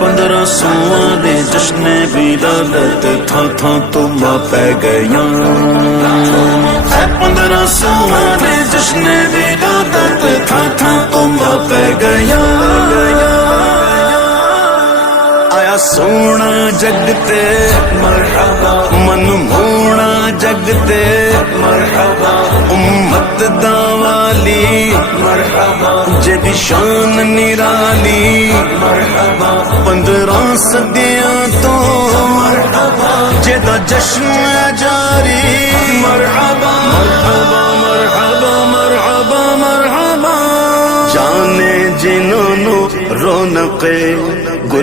1500 دے جشن ولادت تھاں تھاں توبہ پہ گیاں 1500 دے جشن ولادت تھاں تھاں توبہ پہ گیاں آیا سونا جگتے مرحبا من مونا جگتے مرحبا امت دا والی مرحبا جدی شان نرالی مرحبا 15 صدیاں تو مرحبا جدا جشن جاری مرحبا مرحبا مرحبا مرحبا مرحبا جانے جنہوں رونق گل